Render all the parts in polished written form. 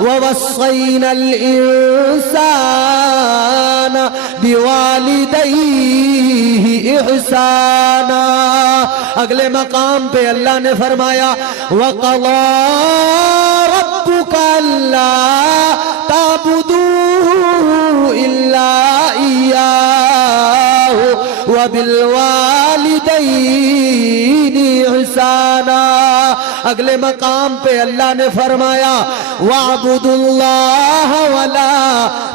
ववस्सैनल इंसान बिवालिदैहि इहसाना। अगले मकाम पे अल्लाह ने फरमाया वक़ज़ा रब्बुका अल्ला ताबुदू इल्ला इय्याहु व बिल वालिदैनि इहसाना। अगले मकाम पे अल्लाह ने फरमाया वअबुदुल्लाह वला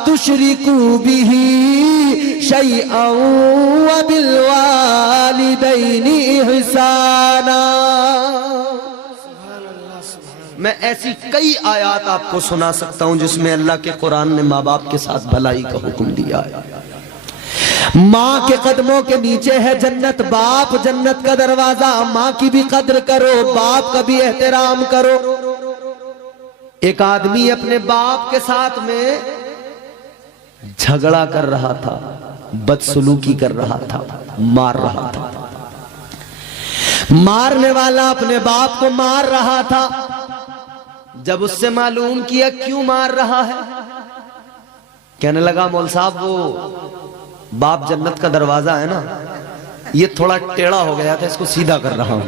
तुशरिकू बिही शैअन व बिल वालिदैनि इहसाना। मैं ऐसी कई आयात आपको सुना सकता हूं जिसमें अल्लाह के कुरान ने माँ बाप के साथ भलाई का हुक्म दिया है। माँ के कदमों के नीचे है जन्नत, बाप जन्नत का दरवाजा। माँ की भी कद्र करो, बाप का भी एहतराम करो। एक आदमी अपने बाप के साथ में झगड़ा कर रहा था, बदसलूकी कर रहा था, मार रहा था। मारने वाला अपने बाप को मार रहा था। जब उससे मालूम किया क्यों मार रहा है, कहने लगा मौल साहब वो बाप जन्नत का दरवाजा है ना, ये थोड़ा टेढ़ा हो गया था, इसको सीधा कर रहा हूं।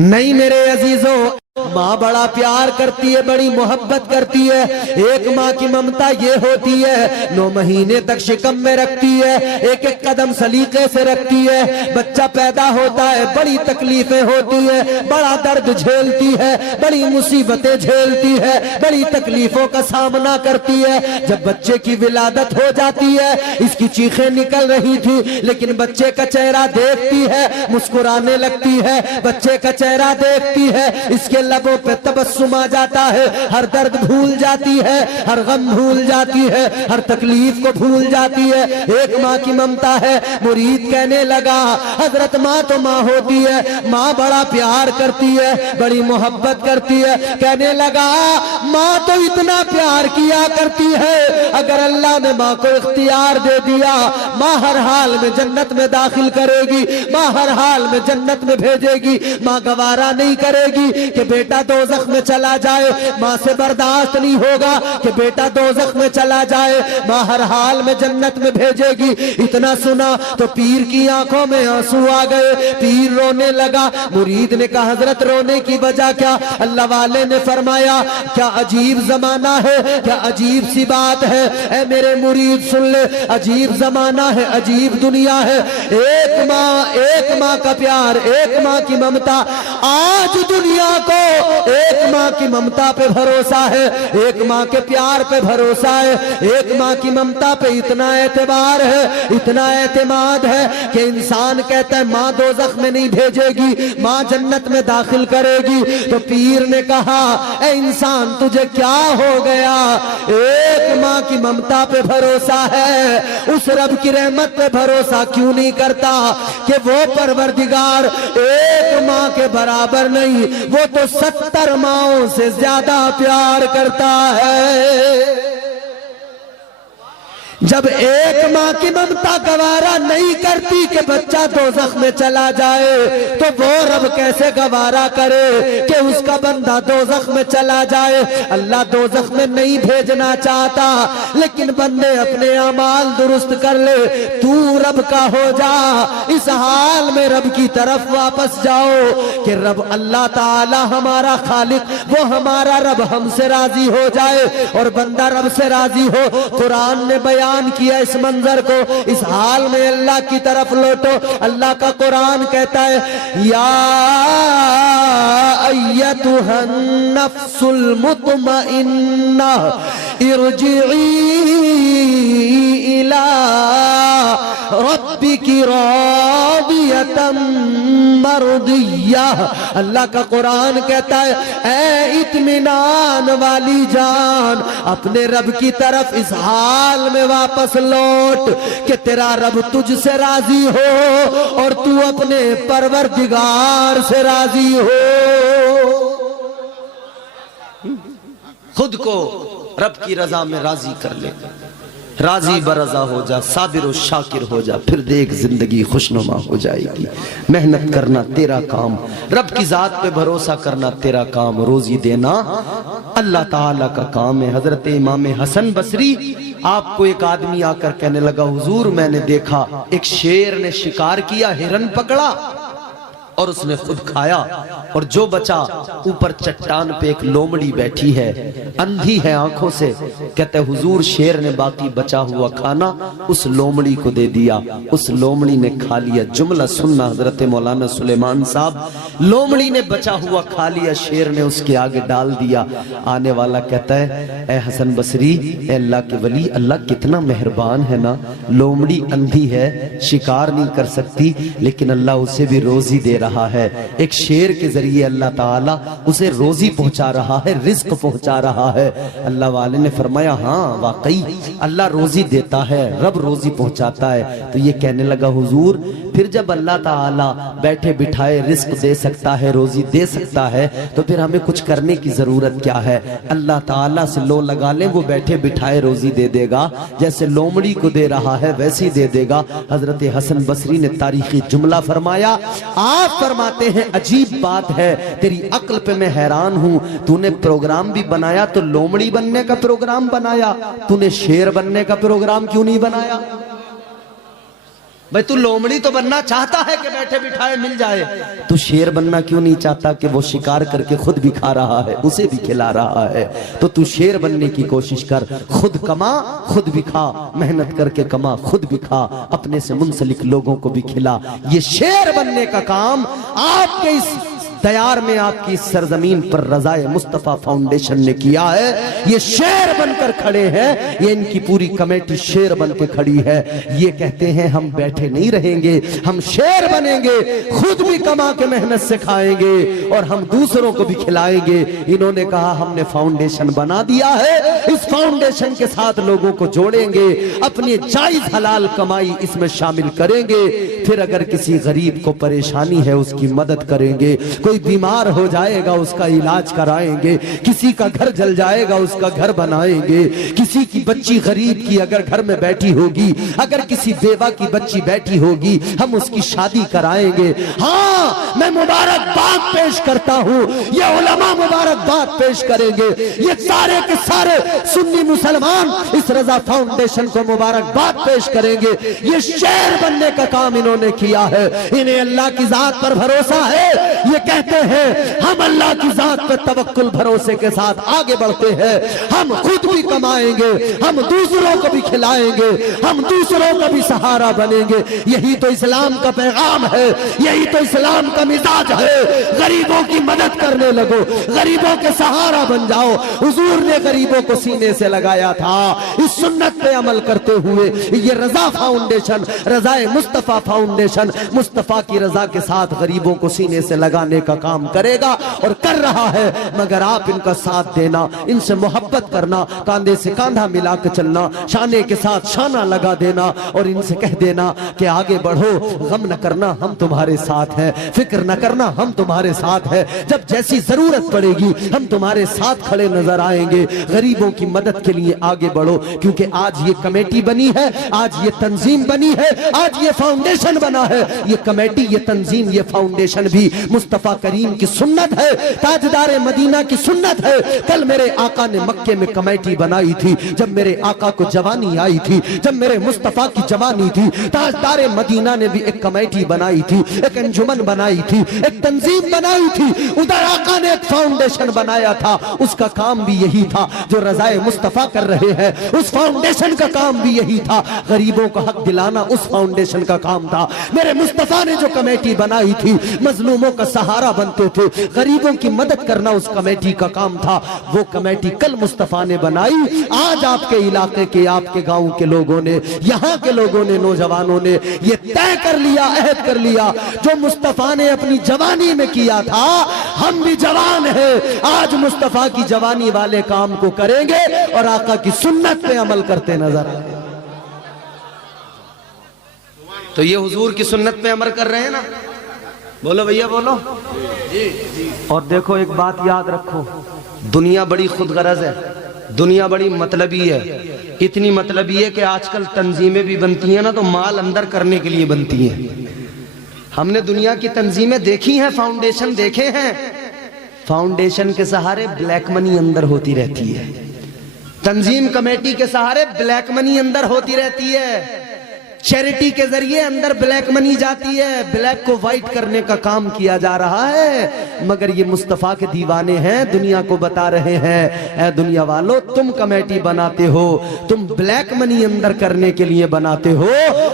नहीं मेरे अजीजों, माँ बड़ा प्यार करती है, बड़ी मोहब्बत करती है। एक माँ की ममता ये होती है 9 महीने तक शिकम में रखती है, एक एक कदम सलीके से रखती है। बच्चा पैदा होता है, बड़ी तकलीफें होती है, बड़ा दर्द झेलती है, बड़ी मुसीबतें झेलती है, बड़ी तकलीफों का सामना करती है। जब बच्चे की विलादत हो जाती है, इसकी चीखें निकल रही थी, लेकिन बच्चे का चेहरा देखती है, मुस्कुराने लगती है। बच्चे का चेहरा देखती है, इसके लबों पे तबस्सुम आ जाता है, हर दर्द भूल जाती है, हर गम भूल जाती है, हर तकलीफ को भूल जाती है। एक माँ की ममता है। मुरीद कहने लगा हजरत माँ तो माँ होती है, माँ बड़ा प्यार करती है, बड़ी मोहब्बत करती है। कहने लगा माँ तो इतना प्यार किया करती है, अगर अल्लाह ने माँ को इख्तियार दे दिया, माँ हर हाल में जन्नत में दाखिल करेगी, माँ हर हाल में जन्नत में भेजेगी। माँ गवारा नहीं करेगी कि बेटा दोज़ख में चला जाए, माँ से बर्दाश्त नहीं होगा कि बेटा दोज़ख में चला जाए। माँ हर हाल में जन्नत में भेजेगी। इतना सुना तो पीर की आंखों में आंसू आ गए, पीर रोने लगा। मुरीद ने कहा हजरत रोने की वजह क्या? अल्लाह वाले ने फरमाया क्या अजीब जमाना है, क्या अजीब सी बात है। ऐ मेरे मुरीद सुन ले, अजीब जमाना है, अजीब दुनिया है। एक माँ का प्यार, एक माँ की ममता। आज दुनिया को एक माँ की ममता पे भरोसा है, एक माँ के प्यार पे भरोसा है, एक माँ की ममता पे इतना एतबार है, इतना एतमाद है कि इंसान कहता है माँ दोज़ख में नहीं भेजेगी, माँ जन्नत में दाखिल करेगी। तो पीर ने कहा ए इंसान तुझे क्या हो गया? एक माँ की ममता पे भरोसा है, उस रब की रहमत पे भरोसा क्यों नहीं करता कि वो परवरदिगार एक माँ के बराबर नहीं, वो तो 70 माओं से ज्यादा प्यार करता है। जब एक माँ की ममता गवारा नहीं करती कि बच्चा दोज़ख में चला जाए, तो वो रब कैसे गवारा करे कि उसका बंदा दोज़ख में चला जाए। अल्लाह दोज़ख में नहीं भेजना चाहता, लेकिन बंदे अपने अमाल दुरुस्त कर ले, तू रब का हो जा। इस हाल में रब की तरफ वापस जाओ कि रब अल्लाह ताला हमारा खालिक, वो हमारा रब हमसे राजी हो जाए और बंदा रब से राजी हो। कुरान ने बयान किया इस मंजर को। इस हाल में अल्लाह की तरफ लौटो। अल्लाह का कुरान कहता है या अय्यतुहन नफ्सुल मुतमइन्ना इरजिई इला रब्बिकी रादियतम मर्दिया। अल्लाह का कुरान कहता है ऐ इत्मीनान वाली जान, अपने रब की तरफ इस हाल में वापस लौट कि तेरा रब तुझसे राजी हो और तू अपने परवरदिगार से राजी हो। खुद को रब की रजा में राजी कर ले। राजी बरजा हो जा, साबिर और शाकिर हो जा, फिर देख जिंदगी खुशनुमा हो जाएगी। मेहनत करना तेरा काम, रब की जात पे भरोसा करना तेरा काम, रोजी देना अल्लाह ताला का काम है। हजरत इमाम हसन बसरी, आपको एक आदमी आकर कहने लगा, हुजूर मैंने देखा एक शेर ने शिकार किया, हिरन पकड़ा और उसने खुद खाया, और जो बचा ऊपर चट्टान पे एक लोमड़ी बैठी है, अंधी है आंखों से। कहते हुजूर शेर ने बाकी बचा हुआ खाना उस लोमड़ी को दे दिया, उस लोमड़ी ने खा लिया। जुमला सुनना हजरत मौलाना सुलेमान साहब, लोमड़ी ने बचा हुआ खा लिया, शेर ने उसके आगे डाल दिया। आने वाला कहता है, ए हसन बसरी, ए अल्लाह के वली, अल्लाह कितना मेहरबान है ना, लोमड़ी अंधी है, शिकार नहीं कर सकती, लेकिन अल्लाह उसे भी रोजी दे रहा है। एक शेर के जरिए अल्लाह ताला उसे रोजी पहुंचा रहा है, रिस्क पहुंचा रहा है। अल्लाह वाले ने फरमाया, हाँ वाकई अल्लाह रोजी देता है, रब रोजी पहुंचाता है। तो ये कहने लगा, हुजूर फिर जब अल्लाह ताला बैठे बिठाए रिस्क दे सकता है, रोजी दे सकता है, तो फिर हमें कुछ करने की जरूरत क्या है? अल्लाह ताला से लो लगा लें, वो बैठे बिठाए रोजी दे देगा, जैसे लोमड़ी को दे रहा है वैसे ही दे देगा। हजरत हसन बसरी ने तारीखी जुमला फरमाया, आप फरमाते हैं अजीब बात है, तेरी अक्ल पे मैं हैरान हूं, तूने प्रोग्राम भी बनाया तो लोमड़ी बनने का प्रोग्राम बनाया, तूने शेर बनने का प्रोग्राम क्यों नहीं बनाया? भाई तू लोमड़ी तो बनना चाहता है कि बैठे बिठाए मिल जाए, तू शेर बनना क्यों नहीं चाहता कि वो शिकार करके खुद भी खा रहा है, उसे भी खिला रहा है? तो तू शेर बनने की कोशिश कर, खुद कमा खुद भी खा, मेहनत करके कमा खुद भी खा, अपने से मुंसलिक लोगों को भी खिला। ये शेर बनने का काम आपके इस तैयार में, आपकी सरजमीन पर रज़ाए मुस्तफ़ा फाउंडेशन ने किया है। ये शेर बनकर खड़े हैं, ये इनकी पूरी कमेटी शेर बन के खड़ी है। ये कहते हैं हम बैठे नहीं रहेंगे, हम शेर बनेंगे, खुद भी कमा के मेहनत से खाएंगे और हम दूसरों को भी खिलाएंगे। इन्होंने कहा हमने फाउंडेशन बना दिया है, इस फाउंडेशन के साथ लोगों को जोड़ेंगे, अपनी जायज हलाल कमाई इसमें शामिल करेंगे, फिर अगर किसी गरीब को परेशानी है उसकी मदद करेंगे, कोई बीमार हो जाएगा उसका इलाज कराएंगे, किसी का घर जल जाएगा उसका घर बनाएंगे, किसी की बच्ची गरीब की अगर घर में बैठी होगी, अगर किसी बेवा की बच्ची बैठी होगी, हम उसकी शादी कराएंगे। हाँ, मैं मुबारकबाद पेश करता हूँ, ये उलमा मुबारकबाद पेश करेंगे, ये सारे के सारे सुन्नी मुसलमान इस रजा फाउंडेशन को मुबारकबाद पेश करेंगे। ये शेर बनने का काम इन्होंने किया है, इन्हें अल्लाह की जात पर भरोसा है। ये कहते हैं हम अल्लाह की जात पर तवक्कुल भरोसे के साथ आगे बढ़ते हैं, हम खुद भी कमाएंगे, हम दूसरों को भी खिलाएंगे, हम दूसरों का भी सहारा बनेंगे। यही तो इस्लाम का पैगाम है, यही तो इस्लाम का मिजाज है। गरीबों की मदद करने लगो, गरीबों के सहारा बन जाओ। हुजूर ने गरीबों को सीने से लगाया था। इस सुन्नत पे अमल करते हुए ये रजा फाउंडेशन, रजाए मुस्तफा फाउंडेशन, मुस्तफा की रजा के साथ गरीबों को सीने से लगाने का काम करेगा और कर रहा है। मगर आप इनका साथ देना, इनसे मोहब्बत करना, कांधे से कांधा मिला के चलना, शाने के साथ शाना लगा देना और इनसे कह देना कि आगे बढ़ो, गम न करना हम तुम्हारे साथ हैं, फिक्र न करना हम तुम्हारे साथ हैं, जब जैसी जरूरत पड़ेगी हम तुम्हारे साथ खड़े नजर आएंगे। गरीबों की मदद के लिए आगे बढ़ो, क्योंकि आज ये कमेटी बनी है, आज ये तंजीम बनी है, आज ये फाउंडेशन बना है। ये कमेटी, ये तंजीम, ये फाउंडेशन भी मुस्तफा करीम की सुन्नत है, ताजदार मदीना की सुन्नत है। कल मेरे आका ने मक्के में कमेटी बनाई थी, जब मेरे आका को जवानी आई थी, जब मेरे मुस्तफा की जवानी थी, ताजदार मदीना ने भी एक कमेटी बनाई थी, एक अंजुमन बनाई थी, एक तंजीम बनाई थी। उधर आका ने एक फाउंडेशन बनाया था, उसका काम भी यही था जो रजाए मुस्तफा कर रहे हैं। उस फाउंडेशन का काम भी यही था, गरीबों को हक दिलाना उस फाउंडेशन का काम था। मेरे मुस्तफा ने जो कमेटी बनाई थी, मजलूमों का सहारा बनते थे, गरीबों की मदद करना उस कमेटी का काम था। वो कमेटी कल मुस्तफा ने बनाई, आज आपके इलाके के, आपके गांव के लोगों ने, यहाँ के लोगों ने, नौजवानों ने ये तय कर लिया, अहद कर लिया, जो मुस्तफा ने अपनी जवानी में किया था, हम भी जवान हैं, आज मुस्तफा की जवानी वाले काम को करेंगे और आका की सुन्नत पे अमल करते नजर आए। तो ये हुजूर की सुन्नत पे अमल कर रहे हैं ना? बोलो भैया बोलो। और देखो एक बात याद रखो, दुनिया बड़ी खुदगरज है, दुनिया बड़ी मतलबी है। इतनी मतलब ये कि आजकल तंजीमें भी बनती हैं ना तो माल अंदर करने के लिए बनती हैं। हमने दुनिया की तंजीमें देखी हैं, फाउंडेशन देखे हैं, फाउंडेशन के सहारे ब्लैक मनी अंदर होती रहती है, तंजीम कमेटी के सहारे ब्लैक मनी अंदर होती रहती है, चैरिटी के जरिए अंदर ब्लैक मनी जाती है, ब्लैक को व्हाइट करने का काम किया जा रहा है। मगर ये मुस्तफा के दीवाने हैं, दुनिया को बता रहे हैं, ऐ दुनिया वालों तुम कमेटी बनाते हो, तुम ब्लैक मनी अंदर करने के लिए बनाते हो,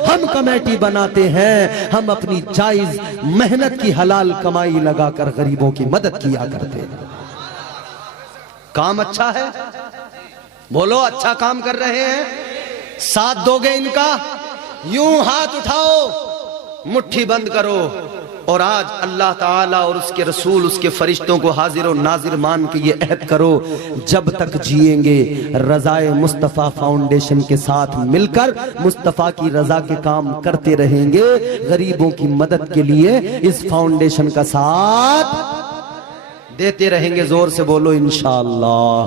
हम कमेटी बनाते हैं, हम अपनी जायज मेहनत की हलाल कमाई लगाकर गरीबों की मदद किया करते हैं। काम अच्छा है, बोलो अच्छा काम कर रहे हैं, साथ दोगे इनका? यूं हाथ उठाओ, मुट्ठी बंद करो और आज अल्लाह ताला और उसके रसूल उसके फरिश्तों को हाजिर और नाजिर मान के ये अहद करो, जब तक जिएंगे रज़ाए मुस्तफ़ा फाउंडेशन के साथ मिलकर मुस्तफ़ा की रज़ा के काम करते रहेंगे, गरीबों की मदद के लिए इस फाउंडेशन का साथ देते रहेंगे। जोर से बोलो इंशाअल्लाह,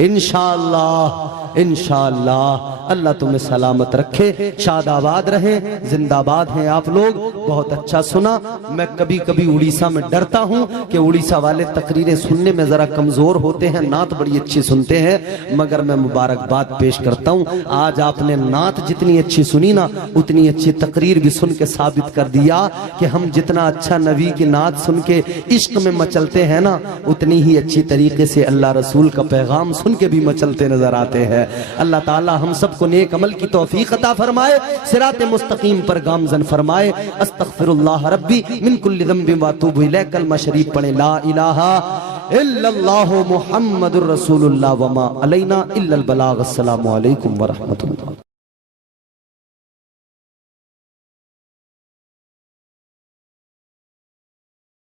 इंशाअल्लाह, इंशाअल्लाह। अल्लाह तुम्हें सलामत रखे, शादाबाद रहें, जिंदाबाद हैं आप लोग। बहुत अच्छा सुना। मैं कभी कभी उड़ीसा में डरता हूं कि उड़ीसा वाले तकरीरें सुनने में जरा कमजोर होते हैं, नात बड़ी अच्छी सुनते हैं, मगर मैं मुबारकबाद पेश करता हूं। आज आपने नात जितनी अच्छी सुनी ना, उतनी अच्छी तकरीर भी सुन के साबित कर दिया कि हम जितना अच्छा नबी की नात सुन के इश्क में मचलते हैं ना, उतनी ही अच्छी तरीके से अल्लाह रसूल का पैगाम सुन के भी मचलते नजर आते हैं। अल्लाह ताला हम सबको नेक अमल की तौफीक अता फरमाए, सिरात मुस्तकीम पर गामजन फरमाए। अस्तगफिरुल्लाह रब्बी मिन कुल्लि ज़ंबिन व अतूबु इलैह। कलमा शरीफ पढ़े, ला इलाहा इल्लल्लाहु मुहम्मदुर रसूलुल्लाह व मा अलैना इल्लल बलाग। अस्सलामु अलैकुम व रहमतुल्लाह।